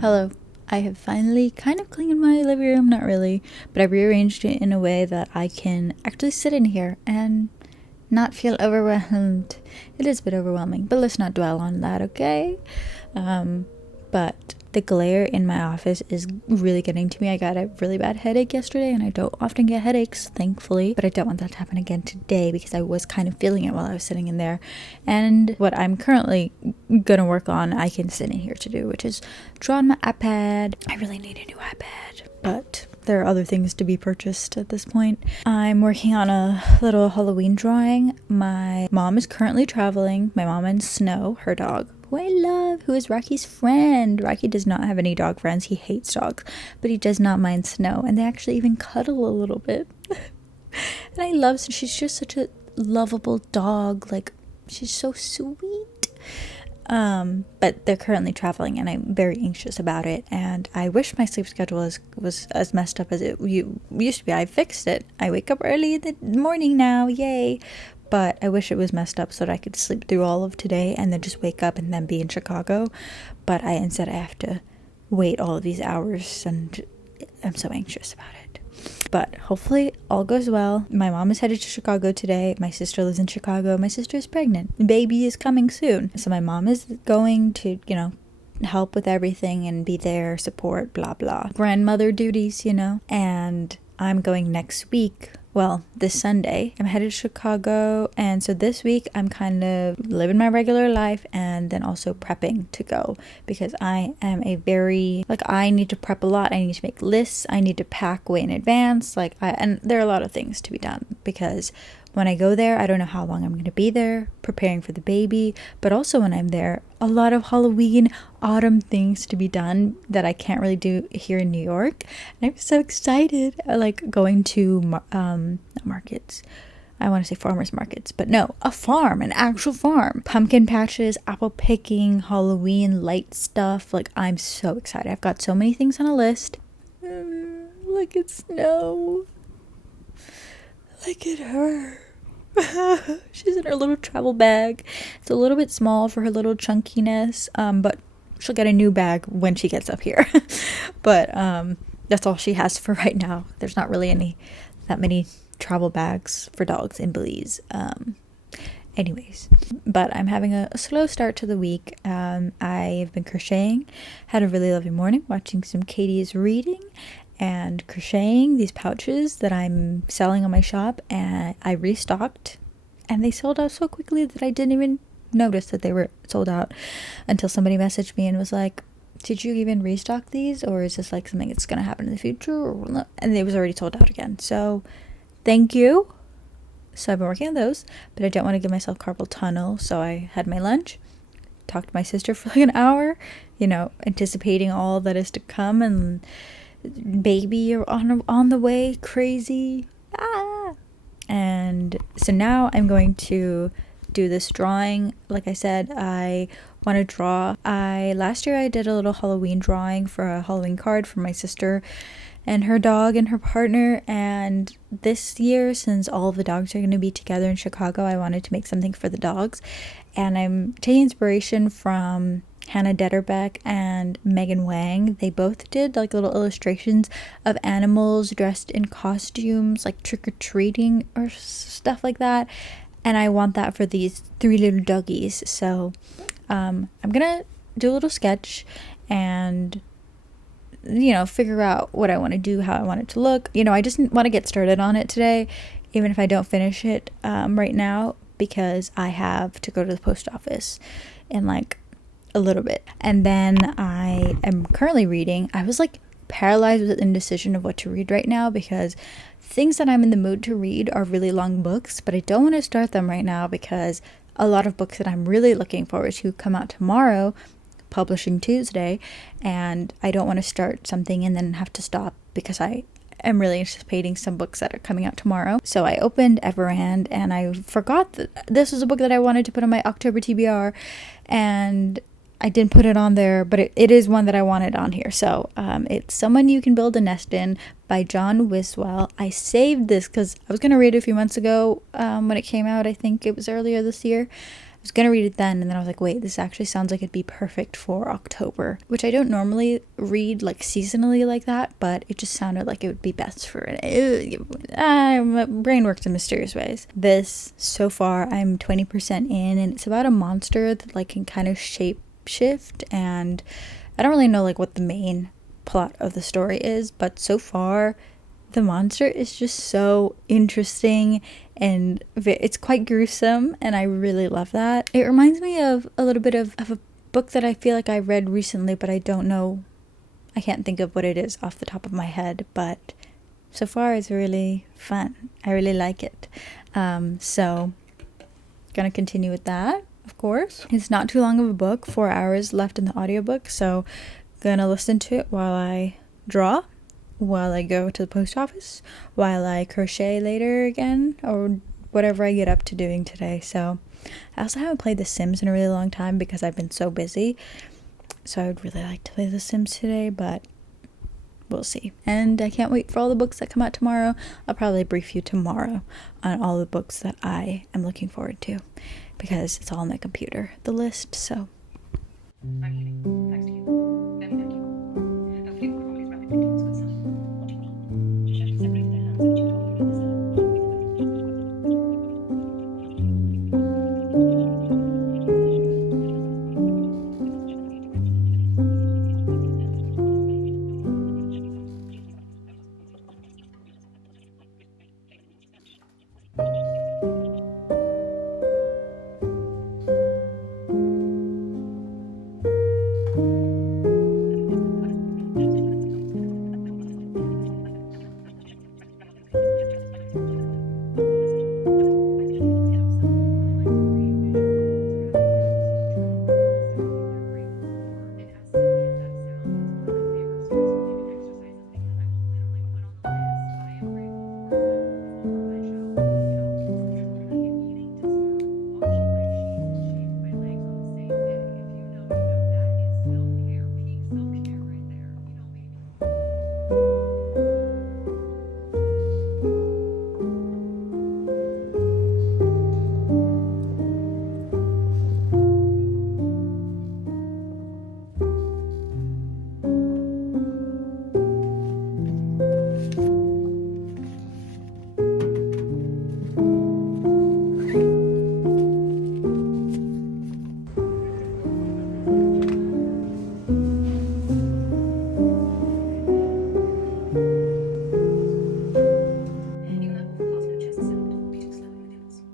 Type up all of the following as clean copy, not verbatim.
Hello. I have finally kind of cleaned my living room, not really, but I rearranged it in a way that I can actually sit in here and not feel overwhelmed. It is a bit overwhelming, but let's not dwell on that, okay? But the glare in my office is really getting to me. I got a really bad headache yesterday, and I don't often get headaches, thankfully, but I don't want that to happen again today because I was kind of feeling it while I was sitting in there. And what I'm currently gonna work on, I can sit in here to do, which is draw on my iPad. I really need a new iPad, but there are other things to be purchased at this point. I'm working on a little Halloween drawing. My mom is currently traveling. My mom and Snow, her dog, who I love, who is Rocky's friend. Rocky does not have any dog friends. He hates dogs, but he does not mind Snow, and they actually even cuddle a little bit. And I love, she's just such a lovable dog. Like, she's so sweet. But they're currently traveling, and I'm very anxious about it. And I wish my sleep schedule was as messed up as it used to be. I fixed it. I wake up early in the morning now, yay! But I wish it was messed up so that I could sleep through all of today and then just wake up and then be in Chicago. But instead I have to wait all of these hours, and I'm so anxious about it. But hopefully all goes well. My mom is headed to Chicago today. My sister lives in Chicago. My sister is pregnant. Baby is coming soon. So my mom is going to, help with everything and be there, support, blah, blah. Grandmother duties, And I'm going next week. Well, this Sunday, I'm headed to Chicago, and so this week I'm kind of living my regular life and then also prepping to go, because I am I need to prep a lot. I need to make lists. I need to pack way in advance. And there are a lot of things to be done, because when I go there, I don't know how long I'm going to be there, preparing for the baby, but also when I'm there, a lot of Halloween, autumn things to be done that I can't really do here in New York. And I'm so excited, going to not markets. I want to say farmers markets, but no, a farm, an actual farm. Pumpkin patches, apple picking, Halloween light stuff. I'm so excited. I've got so many things on a list. Look at snow. Look at her. She's in her little travel bag. It's a little bit small for her little chunkiness, but she'll get a new bag when she gets up here. But that's all she has for right now. There's not really that many travel bags for dogs in Belize. Anyways, but I'm having a slow start to the week. I've been crocheting. Had a really lovely morning watching some Katie's reading and crocheting these pouches that I'm selling on my shop, and I restocked, and they sold out so quickly that I didn't even notice that they were sold out until somebody messaged me and was like, did you even restock these, or is this something that's going to happen in the future? And it was already sold out again, so thank you. So I've been working on those, but I don't want to give myself carpal tunnel, so I had my lunch, talked to my sister for an hour, anticipating all that is to come, and baby on the way, crazy. And so now I'm going to do this drawing. Like I said, I want to draw. Last year I did a little Halloween drawing for a Halloween card for my sister and her dog and her partner, and this year, since all of the dogs are going to be together in Chicago, I wanted to make something for the dogs, and I'm taking inspiration from Hannah Detterbeck and Megan Wang. They both did little illustrations of animals dressed in costumes, trick-or-treating or stuff like that, and I want that for these 3 little doggies. So I'm gonna do a little sketch and figure out what I want to do, how I want it to look. I just want to get started on it today, even if I don't finish it right now, because I have to go to the post office in a little bit. And then I am currently reading. I was paralyzed with indecision of what to read right now, because things that I'm in the mood to read are really long books, but I don't want to start them right now because a lot of books that I'm really looking forward to come out tomorrow, publishing Tuesday, and I don't want to start something and then have to stop because I am really anticipating some books that are coming out tomorrow. So I opened Everand and I forgot that this was a book that I wanted to put on my October TBR, and I didn't put it on there, but it is one that I wanted on here. So it's Someone You Can Build a Nest In by John Wiswell. I saved this because I was going to read it a few months ago when it came out. I think it was earlier this year. I was going to read it then, and then I was like, wait, this actually sounds like it'd be perfect for October, which I don't normally read seasonally like that, but it just sounded like it would be best for it. My brain works in mysterious ways. This, so far, I'm 20% in, and it's about a monster that can kind of shape shift, and I don't really know what the main plot of the story is, but so far the monster is just so interesting, and it's quite gruesome, and I really love that. It reminds me of a little bit of a book that I feel like I read recently, but I can't think of what it is off the top of my head, but so far it's really fun. I really like it. So gonna continue with that. Of course, it's not too long of a book, 4 hours left in the audiobook, so gonna listen to it while I draw, while I go to the post office, while I crochet later again, or whatever I get up to doing today. So I also haven't played The Sims in a really long time because I've been so busy. So I would really like to play The Sims today, but we'll see. And I can't wait for all the books that come out tomorrow. I'll probably brief you tomorrow on all the books that I am looking forward to because it's all on my computer, the list, so. I'm eating. Thanks to you. Very thank you. Hopefully more hobbies rather than things good stuff. What do you mean? She actually separated their hands and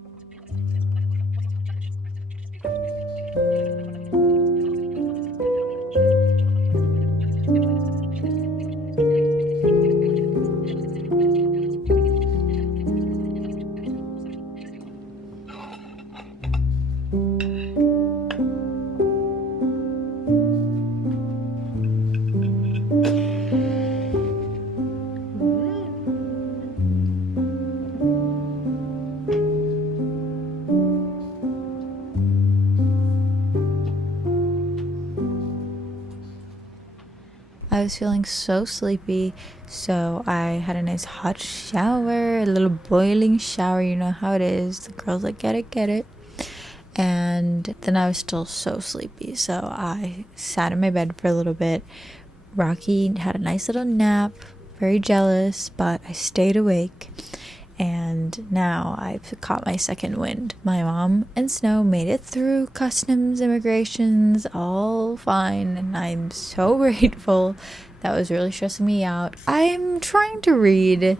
chewed all over this. I was feeling so sleepy, so I had a nice hot shower, a little boiling shower, you know how it is. The girls like, get it. And then I was still so sleepy, so I sat in my bed for a little bit. Rocky had a nice little nap, very jealous, but I stayed awake. And now I've caught my second wind. My mom and Snow made it through customs, immigrations, all fine, and I'm so grateful. That was really stressing me out. I'm trying to read.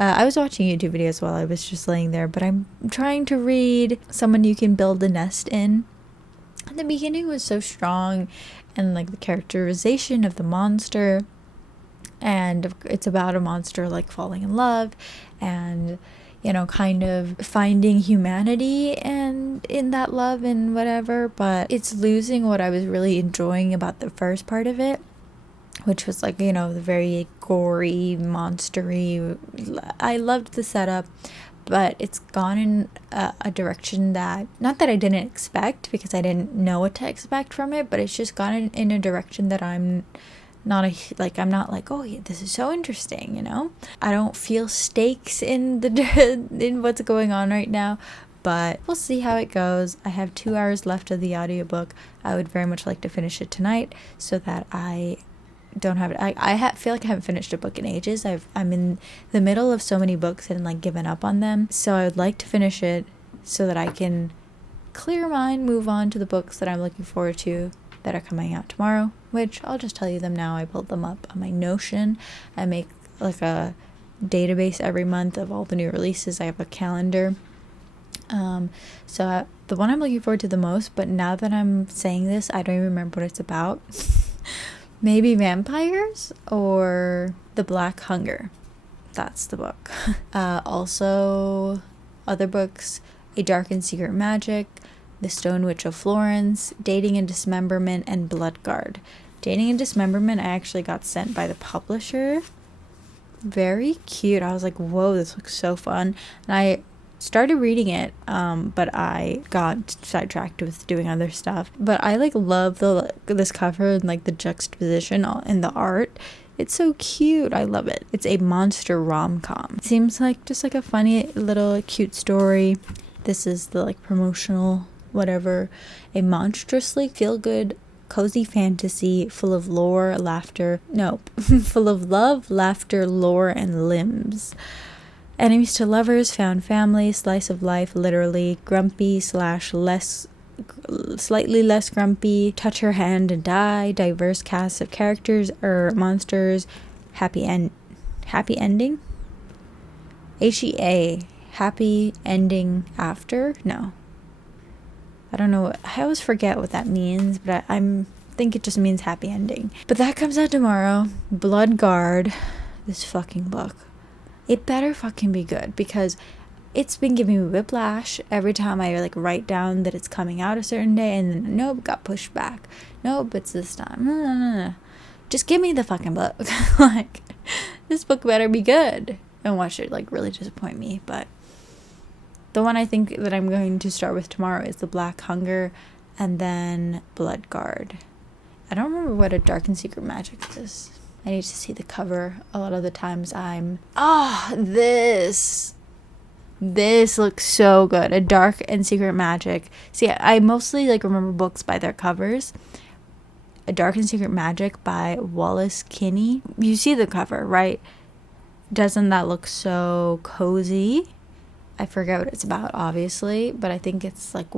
I was watching YouTube videos while I was just laying there, but I'm trying to read Someone You Can Build a Nest In. The beginning was so strong, and like the characterization of the monster, and it's about a monster like falling in love and, you know, kind of finding humanity and in that love and whatever, but it's losing what I was really enjoying about the first part of it, which was like, you know, the very gory, monstery. I loved the setup, but it's gone in a direction that, not that I didn't expect, because I didn't know what to expect from it, but it's just gone in a direction that I'm not I'm not like, oh yeah, this is so interesting, you know. I don't feel stakes in in what's going on right now, but we'll see how it goes. I have 2 hours left of the audiobook. I would very much like to finish it tonight so that I don't have it. I feel like I haven't finished a book in ages. I'm in the middle of so many books and like given up on them, so I would like to finish it so that I can clear mind, move on to the books that I'm looking forward to that are coming out tomorrow, which I'll just tell you them now. I pulled them up on my Notion. I make like a database every month of all the new releases. I have a calendar. So the one I'm looking forward to the most, but now that I'm saying this, I don't even remember what it's about. Maybe vampires or The Black Hunger. That's the book. Also, other books, A Dark and Secret Magic, The Stone Witch of Florence, Dating and Dismemberment, and Bloodguard. Dating and Dismemberment I actually got sent by the publisher. Very cute. I was like, whoa, this looks so fun. And started reading it, but I got sidetracked with doing other stuff. But I like love this cover and like the juxtaposition in the art. It's so cute. I love it. It's a monster rom-com. It seems like just like a funny little cute story. This is the like promotional whatever. A monstrously feel-good cozy fantasy full of lore, laughter. Nope. Full of love, laughter, lore, and limbs. Enemies to lovers, found family, slice of life, literally, grumpy / slightly less grumpy, touch her hand and die, diverse cast of characters or monsters, happy ending? HEA, happy ending after? No. I don't know. I always forget what that means, but I think it just means happy ending. But that comes out tomorrow. Blood Guard, this fucking book. It better fucking be good, because it's been giving me whiplash every time I like write down that it's coming out a certain day, and then nope, got pushed back. Nope, it's this time. No. Just give me the fucking book. Like, this book better be good. And watch it like really disappoint me. But the one I think that I'm going to start with tomorrow is The Black Hunger, and then Blood Guard. I don't remember what A Dark and Secret Magic is. I need to see the cover. A lot of the times this looks so good. A Dark and Secret Magic. See, I mostly like remember books by their covers. A Dark and Secret Magic by Wallace Kinney. You see the cover, right? Doesn't that look so cozy? I forget what it's about, obviously, but I think it's like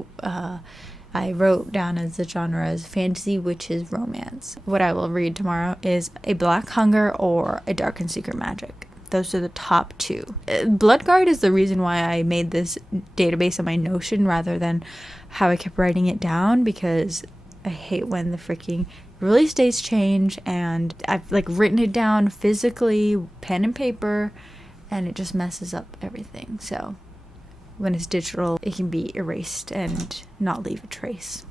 I wrote down as the genre as fantasy, witches, romance. What I will read tomorrow is A Black Hunger or A Dark and Secret Magic. Those are the top two. Blood Guard is the reason why I made this database on my Notion rather than how I kept writing it down, because I hate when the freaking release dates change, and I've like written it down physically, pen and paper, and it just messes up everything. So when it's digital, it can be erased and not leave a trace.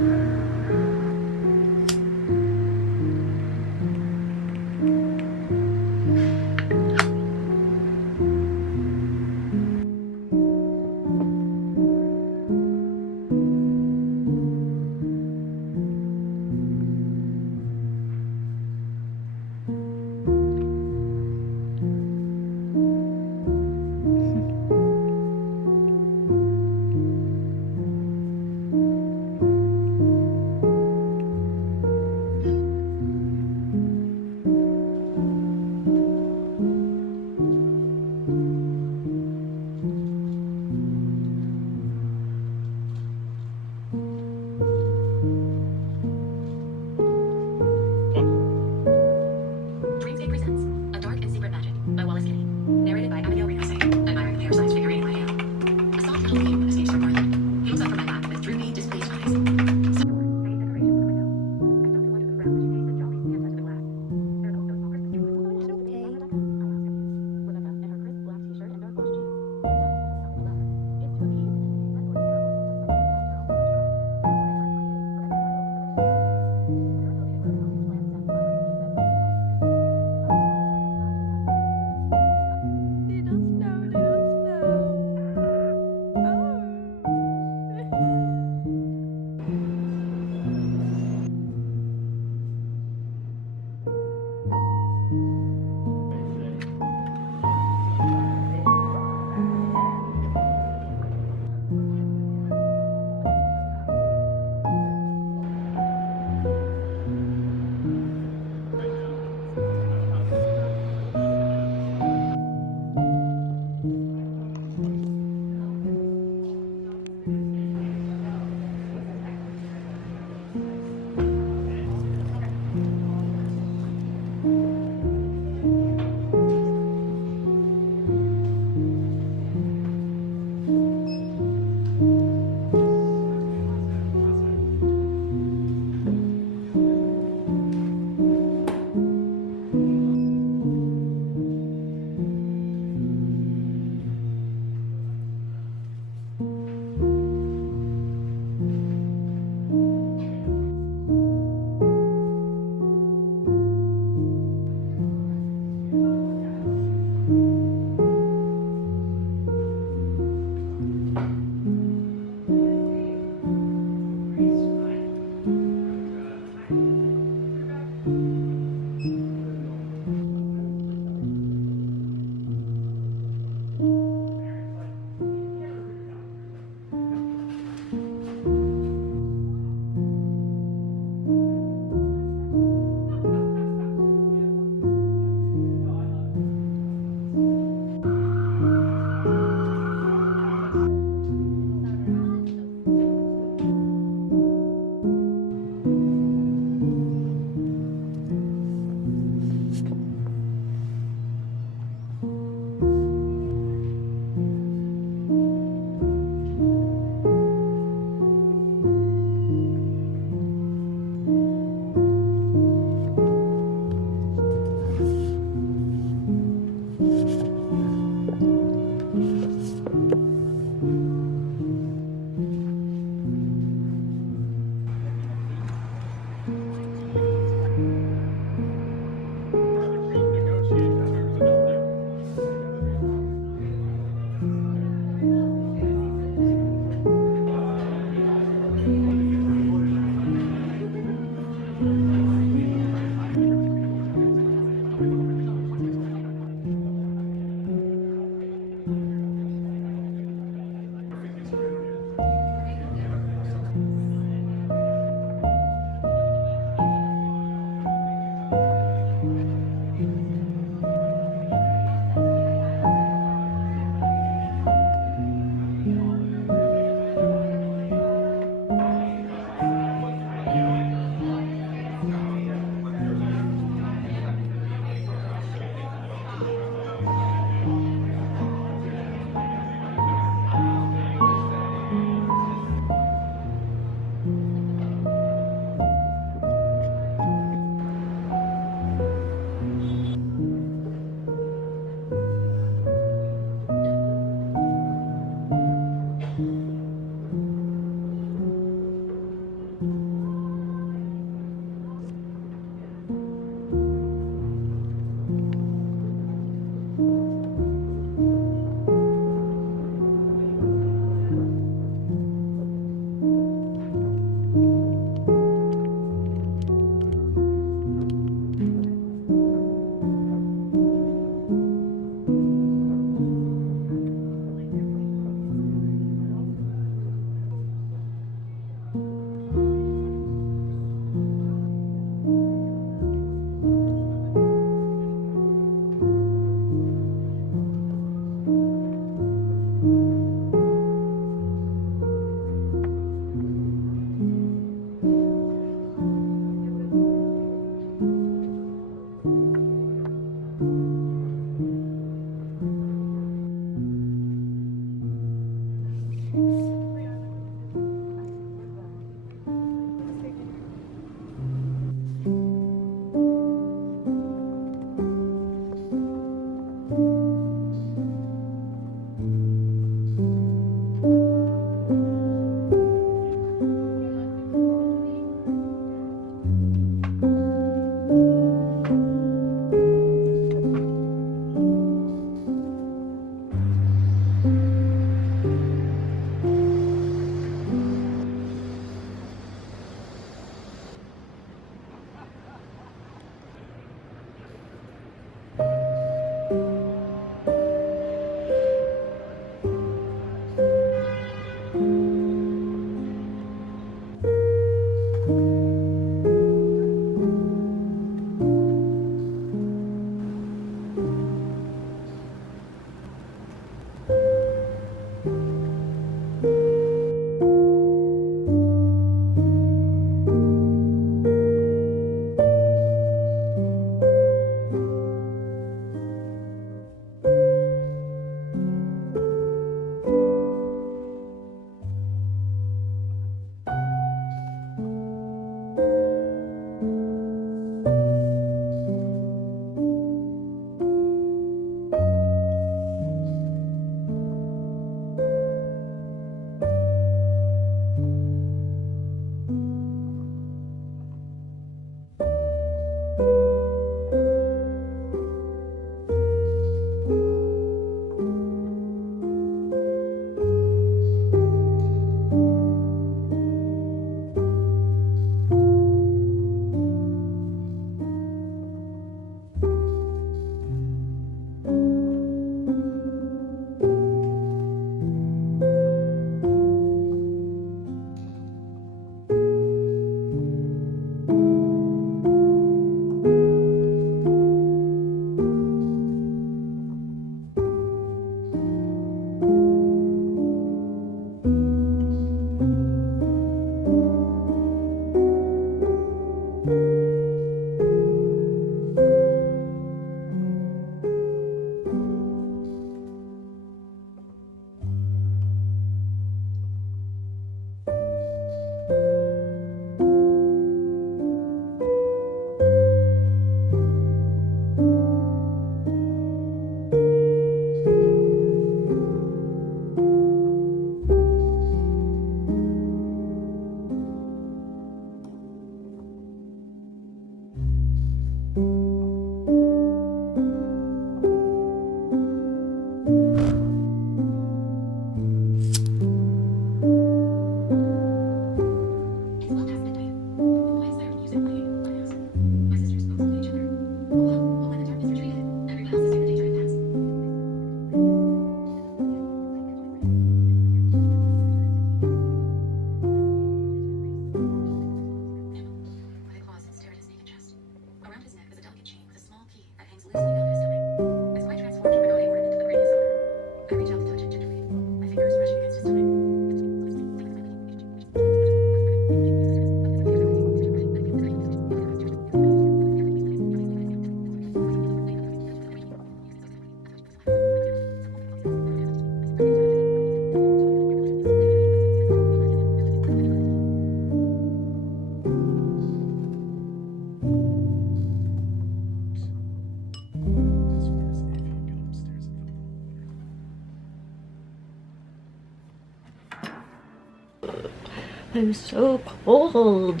I'm so cold.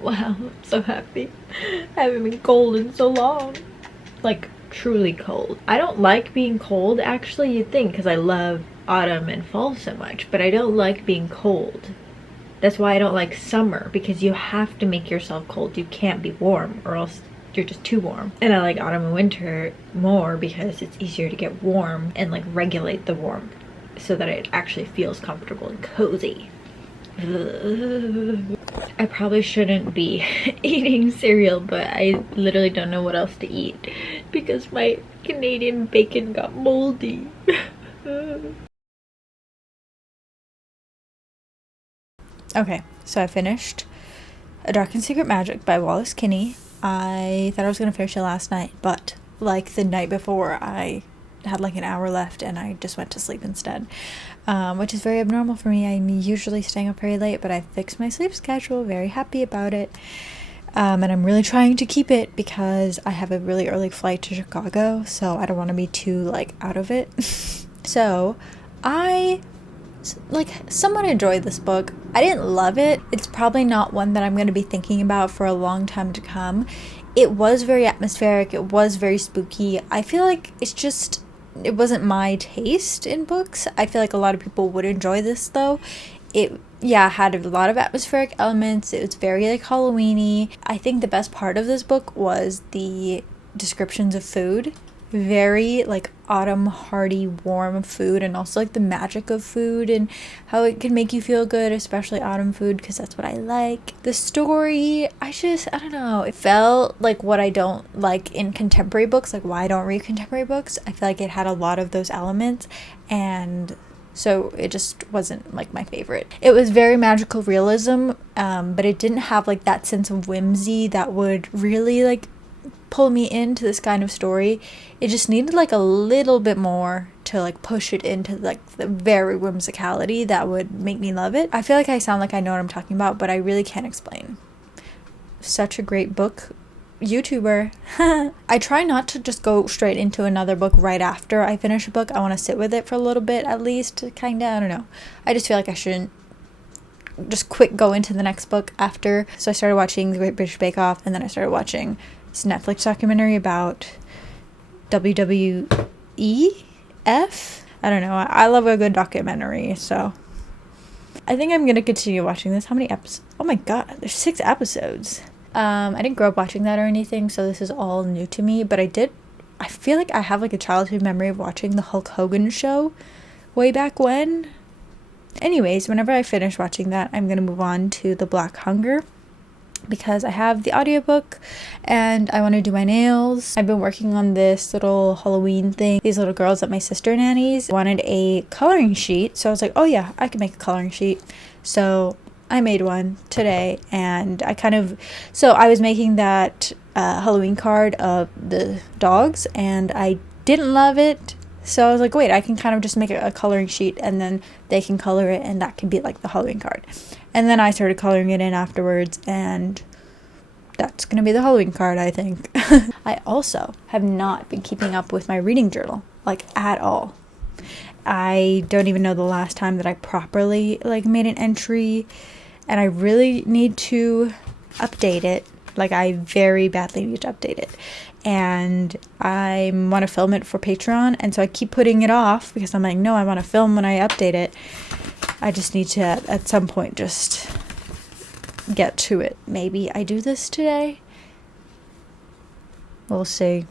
Wow, I'm so happy. I haven't been cold in so long. Like, truly cold. I don't like being cold, actually, you'd think, because I love autumn and fall so much, but I don't like being cold. That's why I don't like summer, because you have to make yourself cold. You can't be warm or else you're just too warm. And I like autumn and winter more because it's easier to get warm and like regulate the warmth so that it actually feels comfortable and cozy. I probably shouldn't be eating cereal, but I literally don't know what else to eat because my Canadian bacon got moldy. Okay, so I finished A Dark and Secret Magic by Wallace Kinney. I thought I was going to finish it last night, but like the night before, I had like an hour left and I just went to sleep instead, which is very abnormal for me. I'm usually staying up very late, but I fixed my sleep schedule, very happy about it. And I'm really trying to keep it because I have a really early flight to Chicago, so I don't want to be too like out of it. So I like somewhat enjoyed this book. I didn't love it. It's probably not one that I'm going to be thinking about for a long time to come. It was very atmospheric. It was very spooky. I feel like it wasn't my taste in books. I feel like a lot of people would enjoy this though. It had a lot of atmospheric elements. It was very like Halloween-y. I think the best part of this book was the descriptions of food. Very like autumn hearty warm food, and also like the magic of food and how it can make you feel good, especially autumn food, because that's what I like. The story, I don't know, it felt like what I don't like in contemporary books, like why I don't read contemporary books. I feel like it had a lot of those elements, and so it just wasn't like my favorite. It was very magical realism, but it didn't have like that sense of whimsy that would really like pull me into this kind of story. It just needed like a little bit more to like push it into like the very whimsicality that would make me love it. I feel like I sound like I know what I'm talking about, but I really can't explain. Such a great book. YouTuber. I try not to just go straight into another book right after I finish a book. I want to sit with it for a little bit at least, kinda. I don't know. I just feel like I shouldn't just quick go into the next book after. So I started watching The Great British Bake Off, and then I started watching this Netflix documentary about WWEF. I don't know. I love a good documentary, so I think I'm gonna continue watching this. How many episodes? Oh my god, there's 6 episodes. I didn't grow up watching that or anything, so this is all new to me, but I feel like I have like a childhood memory of watching the Hulk Hogan show way back when. Anyways, whenever I finish watching that, I'm gonna move on to The Black Hunger, because I have the audiobook and I want to do my nails. I've been working on this little Halloween thing. These little girls that my sister nannies wanted a coloring sheet, so I was like, oh yeah, I can make a coloring sheet. So I made one today, and I was making that Halloween card of the dogs, and I didn't love it. So I was like, wait, I can kind of just make a coloring sheet, and then they can color it, and that can be like the Halloween card. And then I started coloring it in afterwards, and that's going to be the Halloween card, I think. I also have not been keeping up with my reading journal, like, at all. I don't even know the last time that I properly, like, made an entry, and I really need to update it. Like, I very badly need to update it. And I want to film it for Patreon, and so I keep putting it off because I'm like, no, I want to film when I update it. I just need to, at some point, just get to it. Maybe I do this today. We'll see.